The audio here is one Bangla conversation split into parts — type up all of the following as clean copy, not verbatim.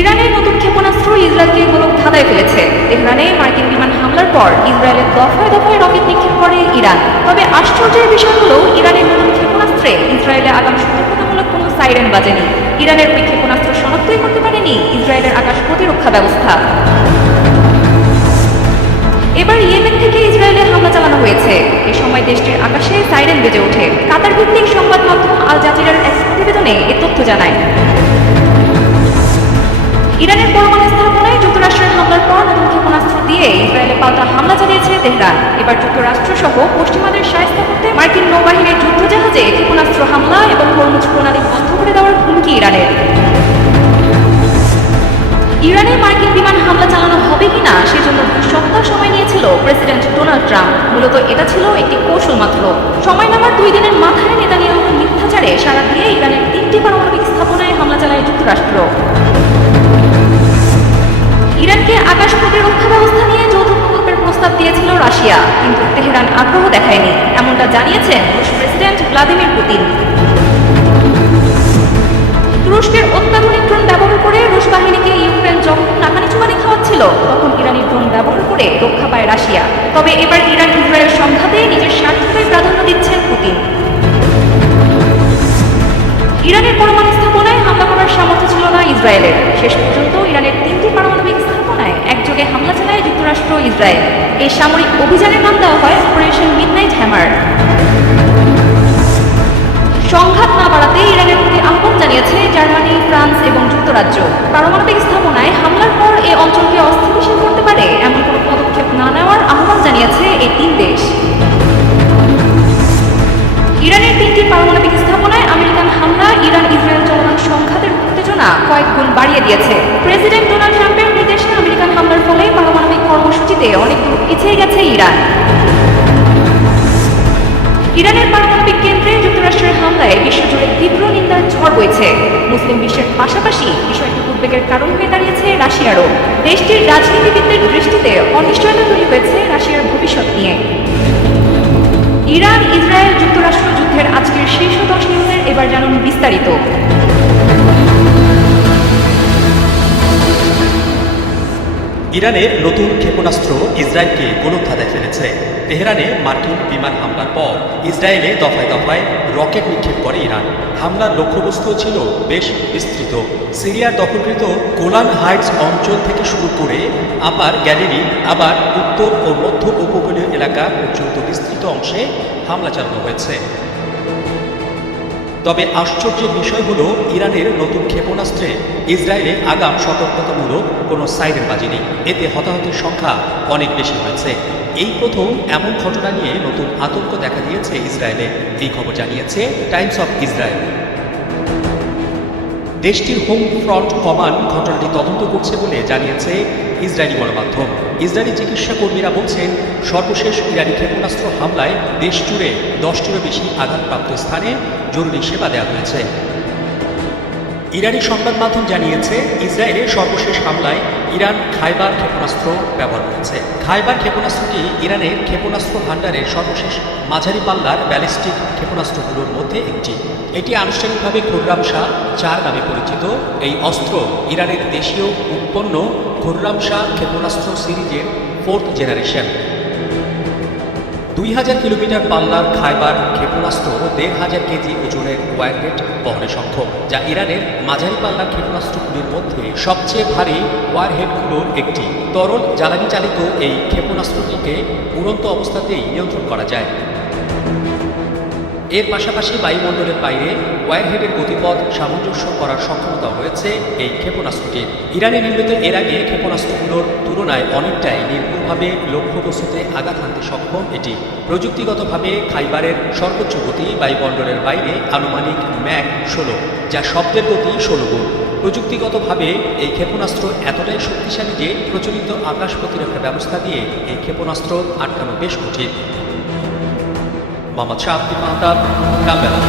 ইরানের নতুন ক্ষেপণাস্ত্র ইসরায়েলকে গোলক ধাঁধায় ফেলেছে। তেহরানে মার্কিন বিমান হামলার পর ইসরায়েলের দফায় দফায় রকেট নিক্ষেপ করে ইরান। তবে আশ্চর্যের বিষয় হলো, ইরানের নতুন ক্ষেপণাস্ত্রে ইসরায়েলে আগাম সতর্কতামূলক কোনো সাইরেন বাজেনি। ইরানের ওই ক্ষেপণাস্ত্র শনাক্তই করতে পারেনি ইসরায়েলের আকাশ প্রতিরক্ষা ব্যবস্থা। এবার ইয়েমেন থেকে ইসরায়েলে হামলা চালানো হয়েছে। এ সময় দেশটির আকাশে সাইরেন বেজে ওঠে। কাতার ভিত্তিক সংবাদ মাধ্যম আল জাজিরার এক প্রতিবেদনে এ তথ্য জানায়। ইরানের পরমাণু স্থাপনায় যুক্তরাষ্ট্রের হামলার পর নতুন ক্ষেপণাস্ত্র দিয়ে ইসরায়েলে পাল্টা হামলা চালিয়েছে তেহরান। এবার যুক্তরাষ্ট্র সহ পশ্চিমাদের সাহায্য করতে মার্কিন নৌবাহিনীর যুদ্ধজাহাজে ক্ষেপণাস্ত্র হামলা এবং হরমুজ প্রণালী বন্ধ করে দেওয়ার হুমকি ইরানের। ইরানে মার্কিন বিমান হামলা চালানো হবে কিনা সেজন্য 2 সপ্তাহ সময় নিয়েছিল প্রেসিডেন্ট ডোনাল্ড ট্রাম্প। মূলত এটা ছিল একটি কৌশল মাত্র। সময় নেওয়ার 2 দিনের মাথায় নেতানিয়াহুর মিথ্যাচারে সাড়া দিয়ে ইরানের 3টি পারমাণবিক স্থাপনায় হামলা চালায় যুক্তরাষ্ট্র। ইরানকে আকাশ প্রতিরক্ষা ব্যবস্থা নিয়ে যৌথ প্রকল্পের প্রস্তাব দিয়েছিল রাশিয়া, কিন্তু তেহরান আগ্রহ দেখায়নি, এমনটা জানিয়েছেন রুশ প্রেসিডেন্ট ভ্লাদিমির পুতিন। তুরস্কের অত্যাধুনিক ড্রোন ব্যবহার করে রুশ বাহিনীকে ইউক্রেন যখন নাকানি-চুবানি খাওয়াচ্ছিল, তখন ইরানি ড্রোন ব্যবহার করে রক্ষা পায় রাশিয়া। তবে এবার ইরান ইসরায়েল সংঘাতে নিজের স্বার্থটাই প্রাধান্য দিচ্ছেন পুতিন। ইরানের পরমাণু স্থাপনায় হামলা করার সামর্থ্য ছিল না ইসরায়েলের। শেষ পর্যন্ত ইরানের 3টি পারমাণবিক স্থাপনায় একযোগে হামলা চালায় যুক্তরাষ্ট্র ও ইসরায়েল। এই সামরিক অভিযানের নাম দেওয়া হয় অপারেশন মিডনাইট হ্যামার। সংঘাত না বাড়াতে ইরানের প্রতি আহ্বান জানিয়েছে জার্মানি, ফ্রান্স এবং যুক্তরাজ্য। পারমাণবিক স্থাপনায় হামলার পর এই অঞ্চলকে অস্থিতিশীল করতে পারে এমন কোনো পদক্ষেপ না নেওয়ার আহ্বান জানিয়েছে এই 3 দেশ। ইরানের 3টি পারমাণবিক স্থাপনায় আমেরিকান হামলা ইরান ইসরায়েল চলমান সংঘাতের উত্তেজনা কয়েক গুণ বাড়িয়ে দিয়েছে। প্রেসিডেন্ট ডোনাল্ড ট্রাম্পের নির্দেশে আমেরিকান হামলার ফলে পারমাণবিক কর্মসূচিতে অনেক দূর পিছিয়ে গেছে ইরান। ইরানের পারমাণবিক কেন্দ্রে যুক্তরাষ্ট্রের হামলায় বিশ্বজুড়ে তীব্র নিন্দার ঝড় বইছে। মুসলিম বিশ্বের পাশাপাশি বিষয়টি উদ্বেগের কারণ হয়ে দাঁড়িয়েছে রাশিয়ারও। দেশটির রাজনীতিবিদদের দৃষ্টিতে অনিশ্চয়তা তৈরি হয়েছে রাশিয়ার ভবিষ্যৎ নিয়ে। ইরান ইসরায়েল যুক্তরাষ্ট্র যুদ্ধের আজকের শীর্ষ 10 নিউজের এবার জানুন বিস্তারিত। ইরানের নতুন ক্ষেপণাস্ত্র ইসরায়েলকে গোলক ধাঁধায় ফেলেছে। তেহরানে মার্কিন বিমান হামলার পর ইসরায়েলে দফায় দফায় রকেট নিক্ষেপ করে ইরান। হামলার লক্ষ্যবস্তুও ছিল বেশ বিস্তৃত। সিরিয়ার দখলকৃত গোলান হাইটস অঞ্চল থেকে শুরু করে আপার গ্যালিলি, আবার উত্তর ও মধ্য উপকূলীয় এলাকা পর্যন্ত বিস্তৃত অংশে হামলা চালানো হয়েছে। তবে আশ্চর্যের বিষয় হলো, ইরানের নতুন ক্ষেপণাস্ত্রে ইসরায়েলে আগাম সতর্কতামূলক কোনো সাইরেন বাজেনি। এতে হতাহতের সংখ্যা অনেক বেশি হয়েছে। এই প্রথম এমন ঘটনা নিয়ে নতুন আতঙ্ক দেখা দিয়েছে ইসরায়েলে। এই খবর জানিয়েছে টাইমস অফ ইসরায়েল। দেশটির হোম ফ্রন্ট কমান্ড ঘটনাটি তদন্ত করছে বলে জানিয়েছে ইসরায়েলি গণমাধ্যম। ইসরায়েলি চিকিৎসা কর্মীরা বলছেন, সর্বশেষ ইরানি ক্ষেপণাস্ত্র হামলায় দেশ জুড়ে 10টিরও বেশি আঘাতপ্রাপ্ত স্থানে জরুরি সেবা দেওয়া হয়েছে। ইরানি সংবাদ মাধ্যম জানিয়েছে, ইসরায়েলের সর্বশেষ হামলায় ইরান খাইবার ক্ষেপণাস্ত্র ব্যবহার করেছে। খাইবার ক্ষেপণাস্ত্রটি ইরানের ক্ষেপণাস্ত্র ভাণ্ডারের সর্বশেষ মাঝারি পাল্লার ব্যালিস্টিক ক্ষেপণাস্ত্রগুলোর মধ্যে একটি। এটি আনুষ্ঠানিকভাবে খুররাম শাহ 4 নামে পরিচিত। এই অস্ত্র ইরানের দেশীয় উৎপন্ন খুররাম শাহ ক্ষেপণাস্ত্র সিরিজের 4th জেনারেশন। 2000 কিলোমিটার পাল্লার খাইবার ক্ষেপণাস্ত্র 1500 কেজি ওজনের ওয়ারহেড বহনে সক্ষম, যা ইরানের মাঝারি পাল্লার ক্ষেপণাস্ত্রগুলির মধ্যে সবচেয়ে ভারী ওয়ারহেডগুলোর একটি। তরল জ্বালানি চালিত এই ক্ষেপণাস্ত্রটিকে উড়ন্ত অবস্থাতেই নিয়ন্ত্রণ করা যায়। এর পাশাপাশি বায়ুমণ্ডলের বাইরে ওয়ারহেডের গতিপথ সামঞ্জস্য করার সক্ষমতা রয়েছে এই ক্ষেপণাস্ত্রটির। ইরানে নির্মিত এর আগে ক্ষেপণাস্ত্রগুলোর তুলনায় অনেকটাই নির্ভুলভাবে লক্ষ্যবস্তুতে আঘাত হানতে সক্ষম এটি। প্রযুক্তিগতভাবে খাইবারের সর্বোচ্চ গতি বায়ুমণ্ডলের বাইরে আনুমানিক ম্যাক 16, যা শব্দের গতি 16 গুণ। প্রযুক্তিগতভাবে এই ক্ষেপণাস্ত্র এতটাই শক্তিশালী যে প্রচলিত আকাশ প্রতিরক্ষা ব্যবস্থা দিয়ে এই ক্ষেপণাস্ত্র আটকানো বেশ কঠিন। মোহাম্মদ শাহাবুদ্দিন মাহতাব, কালবেলা।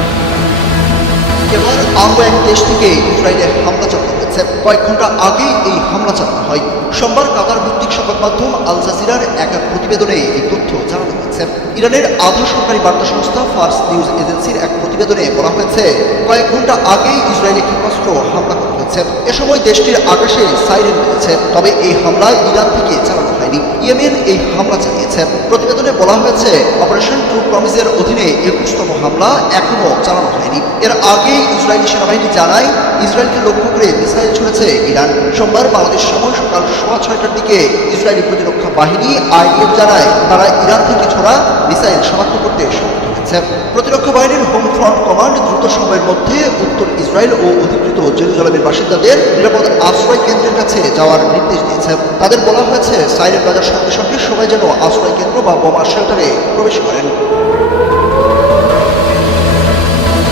এবার আরও এক দেশ থেকে ইসরায়েলের হামলা চালানো হয়েছে। কয়েক ঘন্টা আগেই এই হামলা চালানো হয়। সোমবার কাতার ভিত্তিক সংবাদ মাধ্যম আল জাজিরার এক প্রতিবেদনে এই তথ্য জানানো হয়েছে। ইরানের আধা সরকারি বার্তা সংস্থা ফার্স নিউজ এজেন্সির এক প্রতিবেদনে বলা হয়েছে, কয়েক ঘন্টা আগেই ইসরায়েলি ক্ষেপণাস্ত্র হামলা করা হয়েছে। হয়েছে। এ সময় দেশটির আকাশে সাইরেন বেজেছে, তবে এই হামলা ইরান থেকে চালানো হয়নি, ইয়েমেন এই হামলা চালিয়েছে। প্রতিবেদনে বলা হয়েছে অপারেশন ট্রু প্রমিসের অধীনে 21তম হামলা এখনও চালানো হয়নি। এর আগেই ইসরায়েলি সেনাবাহিনী জানায় ইসরায়েলকে লক্ষ্য করে মিসাইল ছুড়েছে ইরান। সোমবার বাংলাদেশ সময় সকাল 6:30টার দিকে ইসরায়েলি প্রতিরক্ষা বাহিনী IDF জানায় তারা ইরান থেকে ছোড়া মিসাইল শনাক্ত করতে সক্ষম হয়েছে। প্রতিরক্ষা বাহিনীর হোম ফ্রন্ট কমান্ড দ্রুত সময়ের মধ্যে উত্তর ইসরায়েল ও অধিকৃত জেরুজালেমের বাসিন্দাদের নিরাপদ আশ্রয় কেন্দ্রের কাছে যাওয়ার নির্দেশ দিয়েছে। তাদের বলা হয়েছে সাইরেন বাজার সঙ্গে সঙ্গে সবাই যেন আশ্রয় কেন্দ্র বা বোমা শেল্টারে প্রবেশ করেন।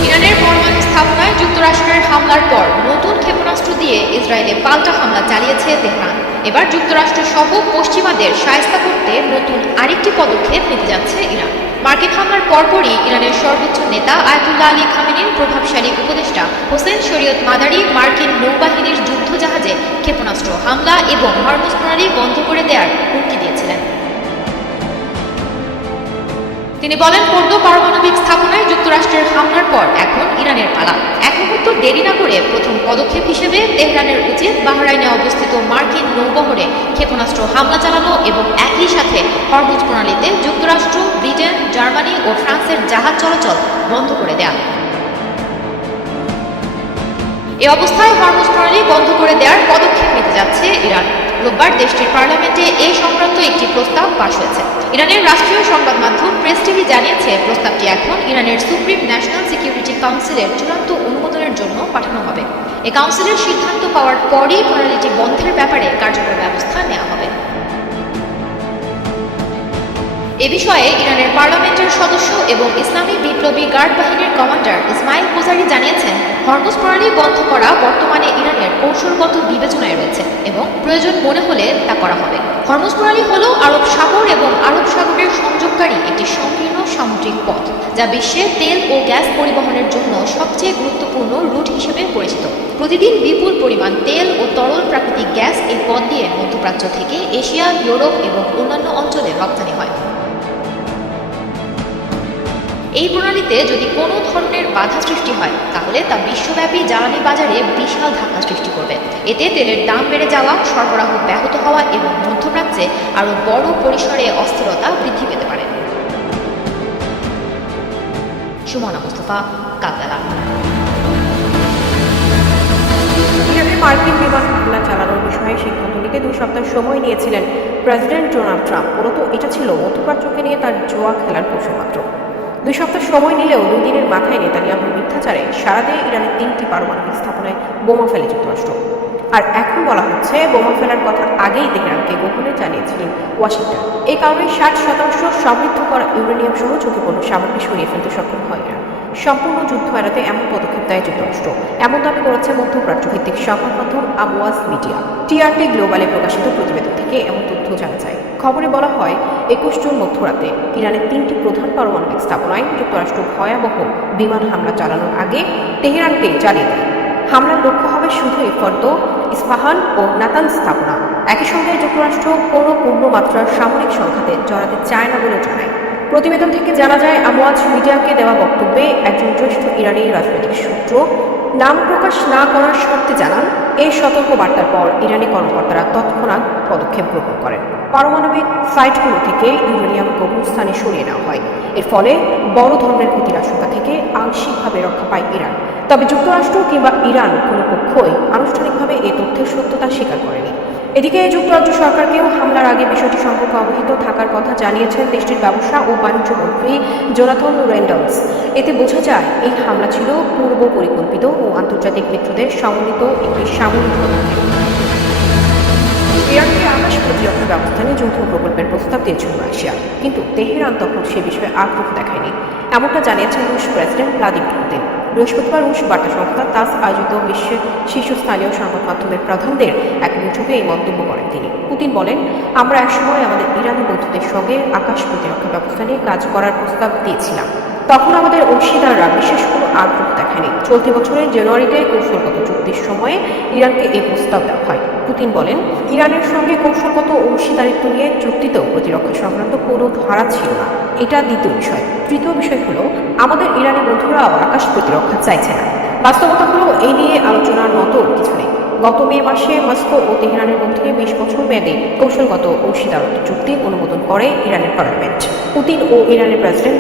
ইরানের পরমাণু স্থাপনায় যুক্তরাষ্ট্রের হামলার পর নতুন ক্ষেপণাস্ত্র দিয়ে ইসরায়েলে পাল্টা হামলা চালিয়েছে তেহরান। এবার যুক্তরাষ্ট্র সহ পশ্চিমাদের শায়েস্তা করতে নতুন আরেকটি পদক্ষেপ নিতে যাচ্ছে ইরান। মার্কিন হামলার পরপরই ইরানের সর্বোচ্চ নেতা আয়াতুল্লাহ আলী খামেনির প্রভাবশালী উপদেষ্টা হোসেন শরীয়ত মাদারি মার্কিন নৌবাহিনীর যুদ্ধজাহাজে ক্ষেপণাস্ত্র হামলা এবং হরমুজ প্রণালী বন্ধ করে দেওয়ার হুমকি দিয়েছিলেন। তিনি বলেন, ফোর্দো পারমাণবিক স্থাপনায় যুক্তরাষ্ট্রের হামলার পর এখন ইরানের পালা। এক মুহূর্ত দেরি না করে প্রথম পদক্ষেপ হিসেবে তেহরানের উচিত বাহরাইনে অবস্থিত মার্কিন নৌবহরে ক্ষেপণাস্ত্র হামলা চালানো এবং একই সাথে হরমুজ প্রণালীতে যুক্তরাষ্ট্র, ব্রিটেন, জার্মানি ও ফ্রান্সের জাহাজ চলাচল বন্ধ করে দেয়া। এ অবস্থায় হরমুজ প্রণালী বন্ধ করে দেওয়ার পদক্ষেপ নিতে যাচ্ছে ইরান। রোববার দেশটির পার্লামেন্টে এ সংক্রান্ত একটি প্রস্তাব পাশ হয়েছে। ইরানের রাষ্ট্রীয় সংবাদ মাধ্যম প্রেস টিভি জানিয়েছে প্রস্তাবটি এখন ইরানের সুপ্রিম ন্যাশনাল সিকিউরিটি কাউন্সিলের চূড়ান্ত অনুমোদনের জন্য পাঠানো হবে। এ কাউন্সিলের সিদ্ধান্ত পাওয়ার পরই প্রণালীটি বন্ধের ব্যাপারে কার্যকর ব্যবস্থা নেওয়া হবে। এ বিষয়ে ইরানের পার্লামেন্টের সদস্য এবং ইসলামী বিপ্লবী গার্ড বাহিনীর কমান্ডার ইসমাইল কোজারি জানিয়েছেন, হরমুজ প্রণালী বন্ধ করা বর্তমানে ইরানের কৌশলগত বিবেচনায় রয়েছে এবং প্রয়োজন মনে হলে তা করা হবে। হরমুজ প্রণালী হল আরব সাগর এবং আরব সাগরের সংযোগকারী একটি সংকীর্ণ সামুদ্রিক পথ, যা বিশ্বে তেল ও গ্যাস পরিবহনের জন্য সবচেয়ে গুরুত্বপূর্ণ রুট হিসেবে পরিচিত। প্রতিদিন বিপুল পরিমাণ তেল ও তরল প্রাকৃতিক গ্যাস এই পথ দিয়ে মধ্যপ্রাচ্য থেকে এশিয়া, ইউরোপ এবং অন্যান্য অঞ্চলে রপ্তানি হয়। এই প্রণালীতে যদি কোনো ধরনের বাধা সৃষ্টি হয় তাহলে তা বিশ্বব্যাপী জ্বালানি বাজারে বিশাল ধাক্কা সৃষ্টি করবে। এতে তেলের দাম বেড়ে যাওয়া, সরবরাহ ব্যাহত হওয়া এবং মধ্যপ্রাচ্যে আরও বড় পরিসরে অস্থিরতা বৃদ্ধি পেতে পারে। সুমনা মুস্তাফা, কাকরাইল। ইরানে মার্কিন বিমান হামলা চালানোর বিষয়ে সিদ্ধান্ত নিতে 2 সপ্তাহ সময় নিয়েছিলেন প্রেসিডেন্ট ডোনাল্ড ট্রাম্প। মূলত এটা ছিল মধ্যপ্রাচ্যকে নিয়ে তার জোয়া খেলার কৌশল মাত্র। 2 সপ্তাহ সময় নিলেও 2 দিনের মাথায় নেতানিয়াহুর মিথ্যাচারে সারা দিয়ে ইরানের 3টি পারমাণবিক স্থাপনায় বোমা ফেলে যুক্তরাষ্ট্র। আর এখন বলা হচ্ছে বোমা ফেলার কথা আগেই তেহরানকে গোপনে জানিয়েছিলেন ওয়াশিংটন। এই কারণে 60% সমৃদ্ধ করা ইউরেনিয়াম সহ ঝুঁকিপূর্ণ সামগ্রী সরিয়ে ফেলতে সক্ষম হয় ইরান। সম্পূর্ণ যুদ্ধ এড়াতে এমন পদক্ষেপ দেয় যুক্তরাষ্ট্র, এমন দাবি করেছে মধ্যপ্রাচ্য ভিত্তিক সংবাদ মাধ্যম আবওয়াজ মিডিয়া। টিআরটি গ্লোবালে প্রকাশিত প্রতিবেদন থেকে এমন তথ্য জানা যায়। খবরে বলা হয় 21 জুন মধ্যরাতে ইরানের 3টি প্রধান পারমাণবিক স্থাপনায় যুক্তরাষ্ট্র ভয়াবহ বিমান হামলা চালানোর আগে তেহরানকে জানিয়ে দেয় হামলার লক্ষ্য হবে শুধুই ফর্দো, ইস্পাহান ও নাতানজ স্থাপনা। একই সঙ্গে যুক্তরাষ্ট্র কোনো পূর্ণমাত্রার সামরিক সংঘাতে জড়াতে চায় না বলে জানায়। প্রতিবেদন থেকে জানা যায়, আবওয়াজ মিডিয়াকে দেওয়া বক্তব্যে একজন জ্যেষ্ঠ ইরানি রাজনৈতিক সূত্র নাম প্রকাশ না করার শর্তে জানান, এই সতর্ক বার্তার পর ইরানি কর্মকর্তারা তৎক্ষণাৎ পদক্ষেপ গ্রহণ করেন। পারমাণবিক সাইটগুলো থেকে ইউরেনিয়াম গোপন স্থানে সরিয়ে নেওয়া হয়। এর ফলে বড় ধরনের ক্ষতির আশঙ্কা থেকে আংশিকভাবে রক্ষা পায় ইরান। তবে যুক্তরাষ্ট্র কিংবা ইরান কোনো পক্ষই আনুষ্ঠানিকভাবে এই তথ্যের সত্যতা স্বীকার করেনি। এদিকে যুক্তরাজ্য সরকারকেও হামলার আগে বিষয়টি সম্পর্কে অবহিত থাকার কথা জানিয়েছেন দেশটির ব্যবসা ও বাণিজ্য মন্ত্রী জোনাথন রেন্ডলস। এতে বোঝা যায় এই হামলা ছিল পূর্ব পরিকল্পিত ও আন্তর্জাতিক মিত্রদের সম্মিলিত একটি সামরিক পদক্ষেপ। ইরানকে আকাশ প্রতিরক্ষা ব্যবস্থা নিয়ে যৌথ প্রকল্পের প্রস্তাব দিয়েছিল রাশিয়া, কিন্তু তেহরান তখন সে বিষয়ে আগ্রহ দেখায়নি, এমনটা জানিয়েছেন রুশ প্রেসিডেন্ট ভ্লাদিমির পুতিন। বৃহস্পতিবার রুশ বার্তা সংস্থা তাস আয়োজিত বিশ্বের শীর্ষস্থানীয় সংবাদ মাধ্যমের প্রধানদের এক বৈঠকে এই মন্তব্য করেন তিনি। পুতিন বলেন, আমরা একসময় আমাদের ইরানি বন্ধুদের সঙ্গে আকাশ প্রতিরক্ষা ব্যবস্থা নিয়ে কাজ করার প্রস্তাব দিয়েছিলাম। তখন আমাদের অংশীদাররা বিশেষ কোনো আগ্রহ দেখায়নি। চলতি বছরের জানুয়ারিতে কৌশলগত চুক্তির সময়ে ইরানকে এই প্রস্তাব দেওয়া হয়। পুতিন বলেন, ইরানের সঙ্গে কৌশলগত অংশীদারিত্ব নিয়ে চুক্তিতেও প্রতিরক্ষা সংক্রান্ত কোনো ধারা ছিল না। এটা দ্বিতীয় বিষয়। তৃতীয় বিষয় হলো, আমাদের ইরানি বন্ধুরাও আকাশ প্রতিরক্ষা চাইছে না। বাস্তবতা হলো এই নিয়ে আলোচনার মতো কিছু নেই। গত মে মাসে মস্কো ও তেহরানের মধ্যে 20 বছর মেয়াদী কৌশলগত অংশীদারত্ব চুক্তি অনুমোদন করে ইরানের পার্লামেন্ট। পুতিন ও ইরানের প্রেসিডেন্ট